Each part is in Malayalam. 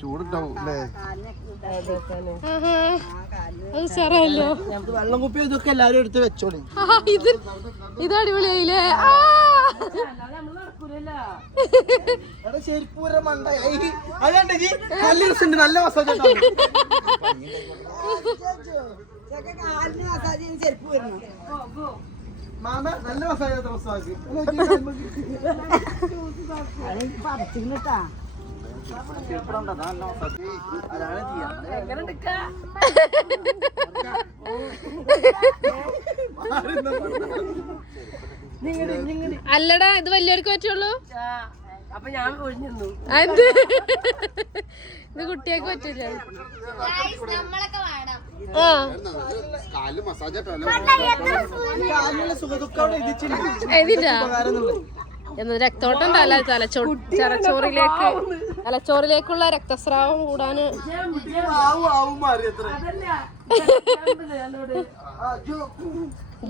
ചൂടുണ്ടാവും അല്ലേ ആഹാ. അത് സാറല്ലോ വെള്ളം കുപ്പി ഇതൊക്കെ എല്ലാരും എടുത്ത് വെച്ചോളി. ഇത് ഇത് അടിപൊളിയായില്ലേ? നല്ല രസമുണ്ട് നല്ല മസാജ് മാമ നല്ല അല്ലടാ ഇത് വലിയവർക്ക് പറ്റുള്ളൂ? അപ്പൊ ഞാൻ ഒഴിഞ്ഞു ഇത് കുട്ടിയൊക്കെ പറ്റില്ല ആ കാലിൽ മസാജ് കാലിനുള്ള സുഖദുഃഖം അവിടെ എഴുതിച്ചിട്ടുണ്ട് എഴുതിട്ടാ ഉപകാരം എന്നുള്ളത്. എന്ന് രക്തോട്ടം തലച്ചോ തലച്ചോറിലേക്ക് തലച്ചോറിലേക്കുള്ള രക്തസ്രാവം കൂടാന്.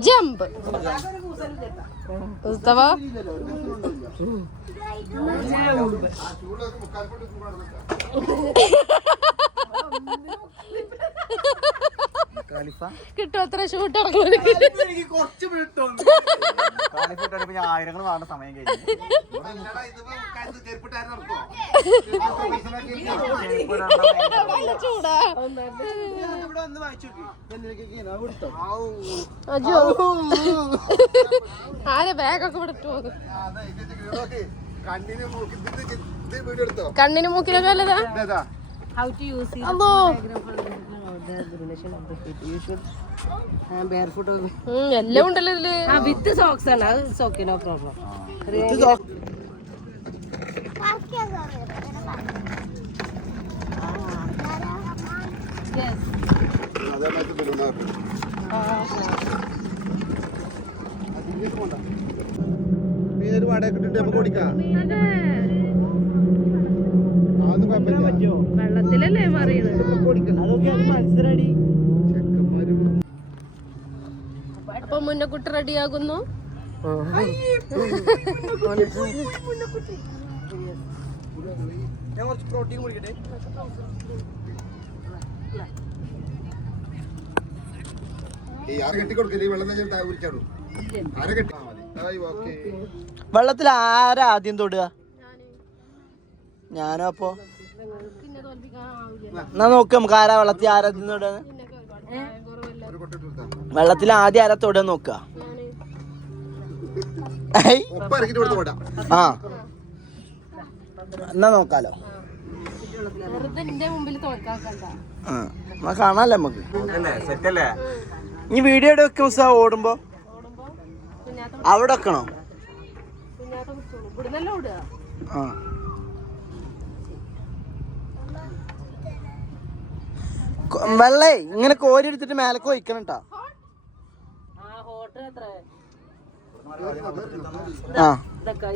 ജമ്പ് മുസ്തഫ കിട്ടും അത്ര ഷൂട്ട്. ആയിരങ്ങൾ സമയം ആരെ ബാഗൊക്കെ പോകും കണ്ണിന് മൂക്കിലൊക്കെ നല്ലതാ ടു യൂസ് അമ്മോ ബാർഫുട്ട് ഉം, എല്ലാം ഉണ്ടല്ലോ ഇതിൽ വിത്ത് സോക്സ് ആണ് അത് ഓക്കെ നോ പ്രോബ്ലം വാടക കിട്ടിട്ട് നമുക്ക് ഓടിക്കാം വെള്ളത്തിലല്ലേ അതൊക്കെ അത് മത്സരടി. ചെക്കന്മാര് അപ്പൊ മുന്നക്കുട്ടി റെഡിയാകുന്നു. ഞാൻ കുറച്ച് പ്രോട്ടീൻ കുടിക്കട്ടെ. വെള്ളത്തിൽ ആരാ ആദ്യം തൊടുക? ഞാനോ അപ്പൊ? എന്നാ നോക്ക് നമുക്ക് ആരാ വെള്ളത്തിൽ ആരാ. വെള്ളത്തിൽ ആദ്യം ആരാ തൊടുക നോക്ക എന്നാ നോക്കാലോ. ആ നമുക്ക്. ഇനി വീഡിയോ എവിടെ വെക്കും സാ? ഓടുമ്പോ? അവിടെ വെക്കണോ? ആ. വെള്ളേ ഇങ്ങനെ കോരി എടുത്തിട്ട് മേലക്ക് ഒഴിക്കണം കേട്ടാ ആ എത്ര? ആ. ഇതൊക്കെ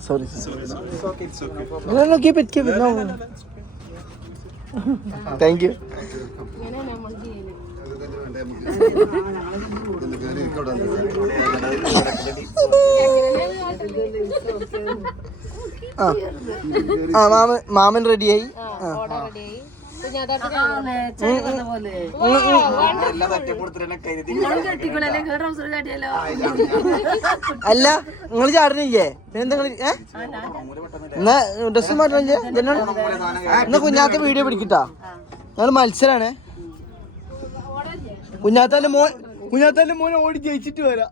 ഈ Sorry, ഒരു ബാഗ് കൊടുത്തിട്ടില്ലേ ഏ വയസ്സായില്ലേ No, തളർത്തണ നമ്മളല്ലാതെ ആ sorry No, no, thank you എന്തൊക്കെ ഇരിക്കും അവിടെ വന്നിട്ട്. ആ. മാമൻ മാമൻ റെഡിയായി ആ അല്ല നിങ്ങൾ ചാടുന്നില്ലേ പിന്നെന്താ എന്നാ ഡ്രസ് മാറ്റണില്ലേ എന്നാ കുഞ്ഞാത്ത വീഡിയോ പിടിക്കട്ടാ. ഞങ്ങൾ മത്സരാണ്. കുഞ്ഞാത്താന്റെ മോൻ കുഞ്ഞാത്താന്റെ മോൻ ഓടി ജയിച്ചിട്ട് വരാം.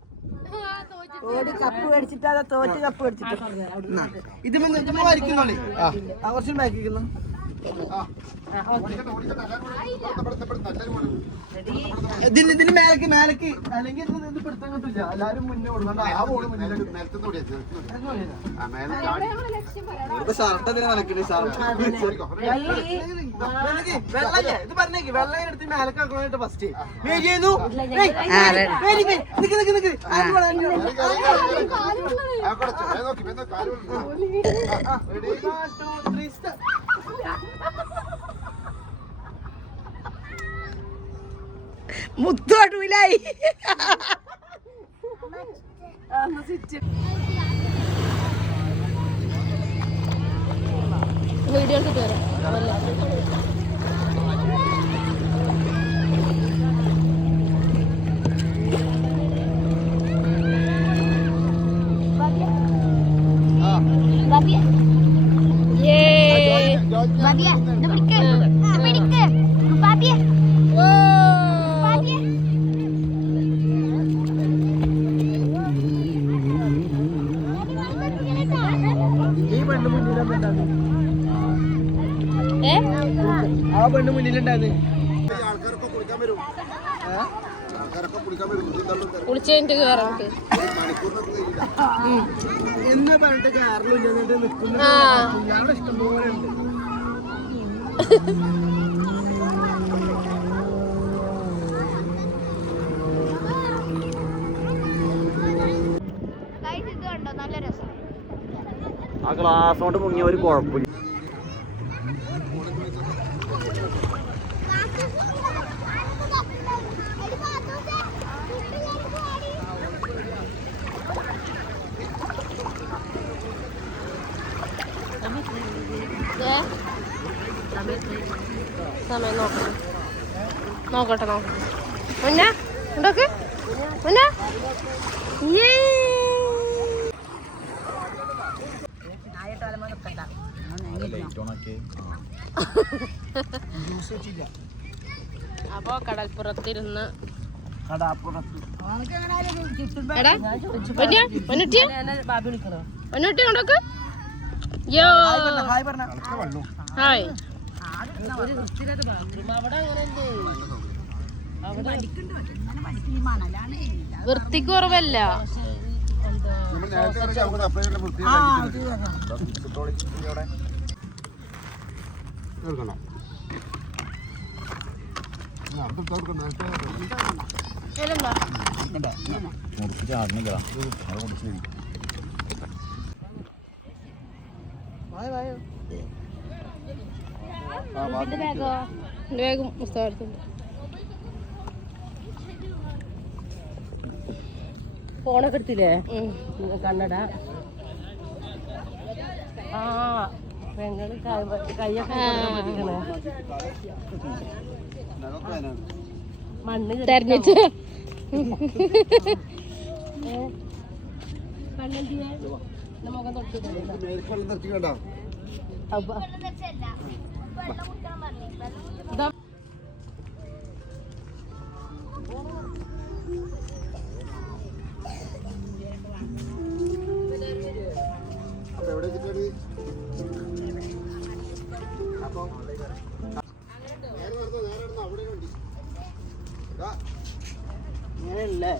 കപ്പ് മേടിച്ചിട്ട് തോറ്റ് കപ്പ് മേടിച്ചിട്ട്. ഇത് ആ കുറച്ചും ബാക്കിക്കുന്നു ഇതിന് ഇതിന് മേലക്ക് മേലക്ക്. അല്ലെങ്കിൽ ഇത് പിടുത്തം കിട്ടില്ല എല്ലാരും മുന്നേ ഓടുന്നുണ്ട് ആ ബോൾ ചാടി. ഷർട്ട് എന്തിനാ നടക്കണേ ഷർട്ട്. വെള്ളല്ലേ ഇത് പറഞ്ഞേക്ക്. വെള്ളം എടുത്ത് മേലേക്ക് ആക്കണോട്ട് ഫസ്റ്റ് വെയിറ്റ് ചെയ്യുന്നു. ഏയ്, വെരി, വെരി, നിക്ക് നിക്ക് നിക്ക്? One, two, three, start. മുത്തോടൂലായി വീഡിയോ എടുത്തിട്ട് വരാം Yeay. ഈ പെണ്ണ് മുന്നിലുണ്ടായിരുന്നു ഏ? ആ പെണ്ണ് മുന്നിലുണ്ടായിരുന്നു ആൾക്കാരൊക്കെ കുളിക്കാൻ വരും. ആൾക്കാരൊക്കെ കുളിക്കാൻ വരും. ഇത് തള്ളും തിരക്കും. കുളിച്ച് കഴിഞ്ഞിട്ട് കയറാം നമുക്ക് ഒരു മണിക്കൂറിനൊക്കെ കഴിയില്ല. എന്ന് പറഞ്ഞിട്ട് കാറിലും ഇഷ്ടം പോലെ ഉണ്ട്. ആ ഗ്ലാസ് കൊണ്ട് മുങ്ങിയ ഒരു കുഴപ്പമില്ല ഏ? സമയം നോക്കണം. നോക്കട്ടെ നോക്കട്ടെ. മുന്ന ഉണ്ടോക്ക് മുന്ന. അപ്പൊ കടൽപ്പുറത്തിരുന്ന്. ഹായ്. വൃത്തിക്ക് കുറവല്ല. നമ്മൾ നേരത്തെ പറഞ്ഞ നമുക്ക് അപ്പഴേ വൃത്തിയാക്കി ഇട്ടോളി. ഇനി അവിടെ. എടുക്കണം. ആ, അത് ഇട്ടോ എടുക്കണം. നേരത്തെ ഫോണൊക്കെ എടുത്തില്ലേ? കണ്ണട. ആ പെങ്ങൾ കൈ- കൈയൊക്കെ മണ്ണ് തെരഞ്ഞിട്ട് മുഖം തൊട്ടിട്ടില്ല അങ്ങനെയല്ലേ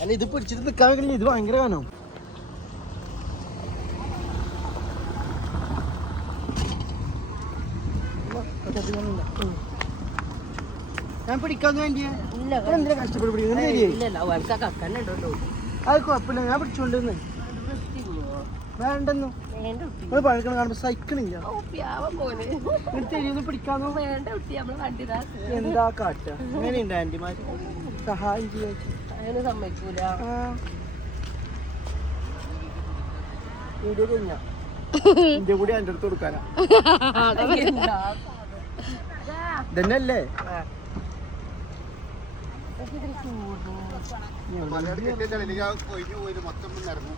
അല്ല ഇത് പിടിച്ചിട്ട് നിൽക്കാൻ വെക്കണില്ല ഇത് ഭയങ്കര കാനോ. ഞാൻ പിടിക്കാൻ വേണ്ടിയാ. കഷ്ടപ്പെട്ട് അത് കുഴപ്പമില്ല ഞാൻ പിടിച്ചോണ്ടിരുന്നേ. വേണ്ടെന്നു? പഴക്കണം കാണുമ്പോ സൈക്കിളില്ല പിടിക്കാന്നോ? നമ്മൾ എന്താ കാട്ട? അങ്ങനെയുണ്ട് ആന്റിമാര് സഹായം ചെയ്യാ? അതിന് സമ്മതിക്കൂല. വീഡിയോ കഴിഞ്ഞ? എന്റെ കൂടി എന്റെ അടുത്ത് കൊടുക്കാനാ ഇതന്നെയല്ലേ? മൊത്തം നിരങ്ങും